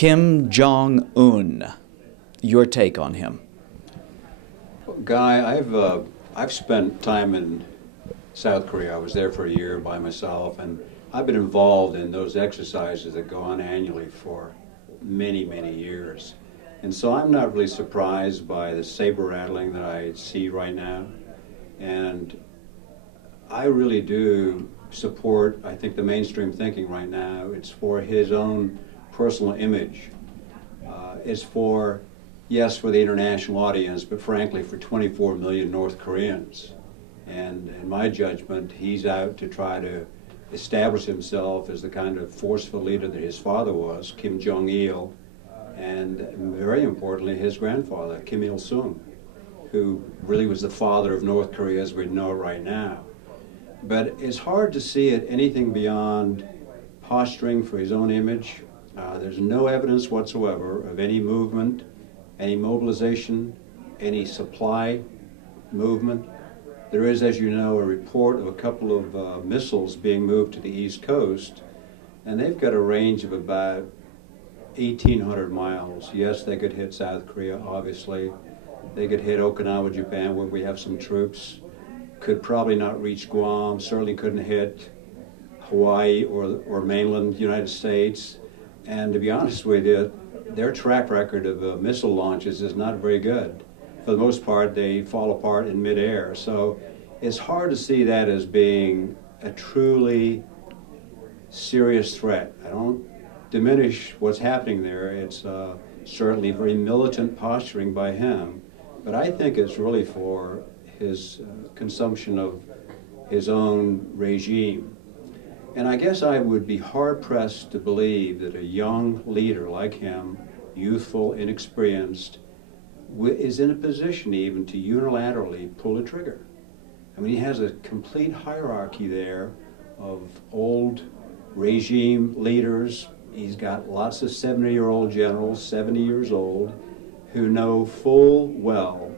Kim Jong-un, your take on him? Guy, I've spent time in South Korea. I was there for a year by myself, and I've been involved in those exercises that go on annually for many, many years. And so I'm not really surprised by the saber rattling that I see right now. And I really do support, I think, the mainstream thinking right now. It's for his own personal image. It's for, yes, for the international audience, but frankly for 24 million North Koreans. And in my judgment, he's out to try to establish himself as the kind of forceful leader that his father was, Kim Jong-il, and very importantly, his grandfather, Kim Il-sung, who really was the father of North Korea as we know it right now. But it's hard to see it anything beyond posturing for his own image. There's no evidence whatsoever of any movement, any mobilization, any supply movement. There is, as you know, a report of a couple of missiles being moved to the East Coast, and they've got a range of about 1,800 miles. Yes, they could hit South Korea, obviously. They could hit Okinawa, Japan, where we have some troops. Could probably not reach Guam, certainly couldn't hit Hawaii or mainland United States. And to be honest with you, their track record of missile launches is not very good. For the most part, they fall apart in midair. So it's hard to see that as being a truly serious threat. I don't diminish what's happening there. It's certainly very militant posturing by him. But I think it's really for his consumption of his own regime. And I guess I would be hard-pressed to believe that a young leader like him, youthful, inexperienced, is in a position even to unilaterally pull a trigger. I mean, he has a complete hierarchy there of old regime leaders. He's got lots of 70-year-old generals, 70 years old, who know full well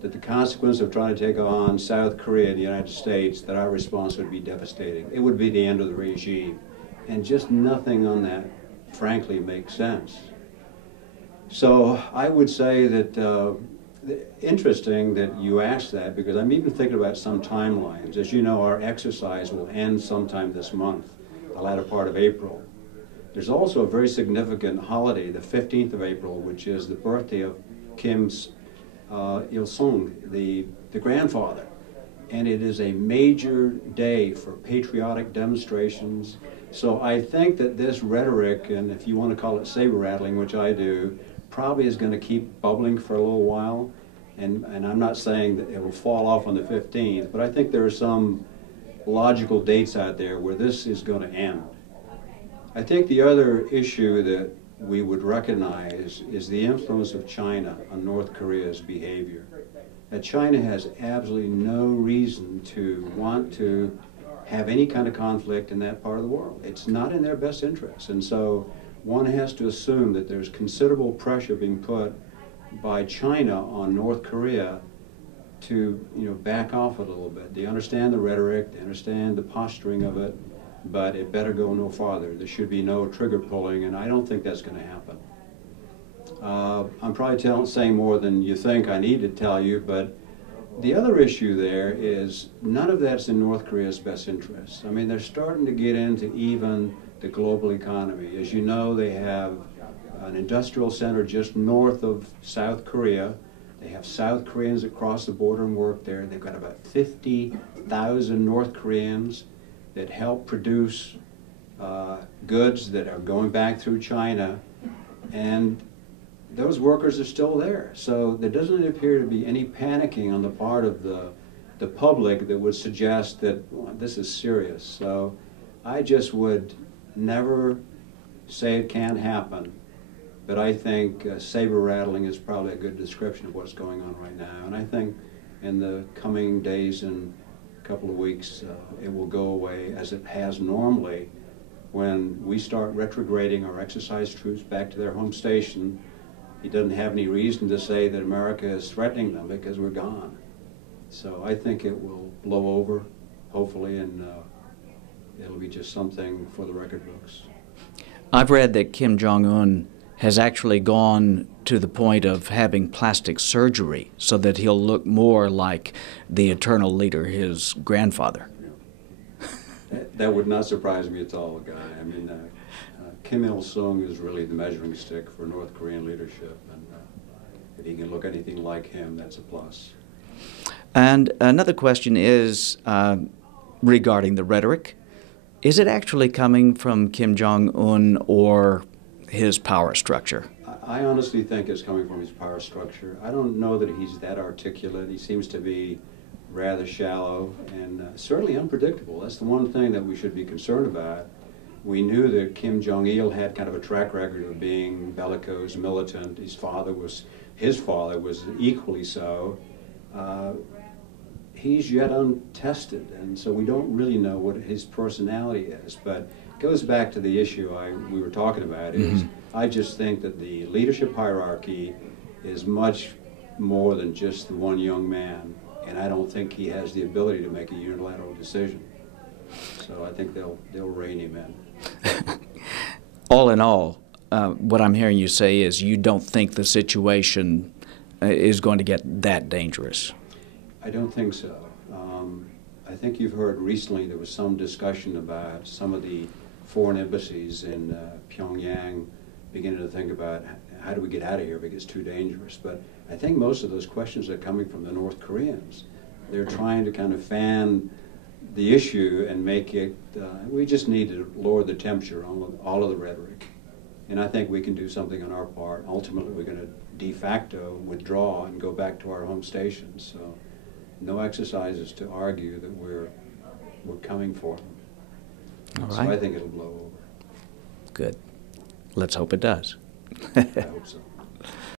that the consequence of trying to take on South Korea and the United States, that our response would be devastating. It would be the end of the regime. And just nothing on that, frankly, makes sense. So I would say that, interesting that you asked that, because I'm even thinking about some timelines. As you know, our exercise will end sometime this month, the latter part of April. There's also a very significant holiday, the 15th of April, which is the birthday of Kim's Il-sung, the grandfather. And it is a major day for patriotic demonstrations. So I think that this rhetoric, and if you want to call it saber rattling, which I do, probably is going to keep bubbling for a little while. And I'm not saying that it will fall off on the 15th, but I think there are some logical dates out there where this is going to end. I think the other issue that we would recognize is the influence of China on North Korea's behavior. That China has absolutely no reason to want to have any kind of conflict in that part of the world. It's not in their best interest. And so one has to assume that there's considerable pressure being put by China on North Korea to, back off a little bit. They understand the rhetoric, they understand the posturing of it, but it better go no farther. There should be no trigger pulling, and I don't think that's going to happen. I'm probably saying more than you think I need to tell you, but the other issue there is none of that's in North Korea's best interest. I mean, they're starting to get into even the global economy. As you know, they have an industrial center just north of South Korea. They have South Koreans that cross the border and work there. They've got about 50,000 North Koreans that help produce goods that are going back through China, and those workers are still there. So there doesn't appear to be any panicking on the part of the public that would suggest that, well, this is serious. So I just would never say it can't happen, but I think saber rattling is probably a good description of what's going on right now. And I think in the coming days and couple of weeks, it will go away as it has normally when we start retrograding our exercise troops back to their home station. He doesn't have any reason to say that America is threatening them because we're gone. So I think it will blow over, hopefully, and it'll be just something for the record books. I've read that Kim Jong-un has actually gone to the point of having plastic surgery so that he'll look more like the eternal leader, his grandfather. That would not surprise me at all, Guy. I mean, Kim Il-sung is really the measuring stick for North Korean leadership, and if he can look anything like him, that's a plus. And another question is regarding the rhetoric. Is it actually coming from Kim Jong-un or his power structure? I honestly think it's coming from his power structure. I don't know that he's that articulate. He seems to be rather shallow and certainly unpredictable. That's the one thing that we should be concerned about. We knew that Kim Jong-il had kind of a track record of being bellicose, militant. His father was equally so. He's yet untested, and so we don't really know what his personality is. But it goes back to the issue we were talking about. Is I just think that the leadership hierarchy is much more than just the one young man, and I don't think he has the ability to make a unilateral decision. So I think they'll rein him in. All in all, what I'm hearing you say is you don't think the situation is going to get that dangerous. I don't think so. I think you've heard recently there was some discussion about some of the foreign embassies in Pyongyang beginning to think about how do we get out of here because it's too dangerous. But I think most of those questions are coming from the North Koreans. They're trying to kind of fan the issue and make it, we just need to lower the temperature on all of the rhetoric. And I think we can do something on our part. Ultimately, we're going to de facto withdraw and go back to our home stations. So no exercises to argue that we're coming for them. All right. So I think it'll blow over. Good. Let's hope it does. I hope so.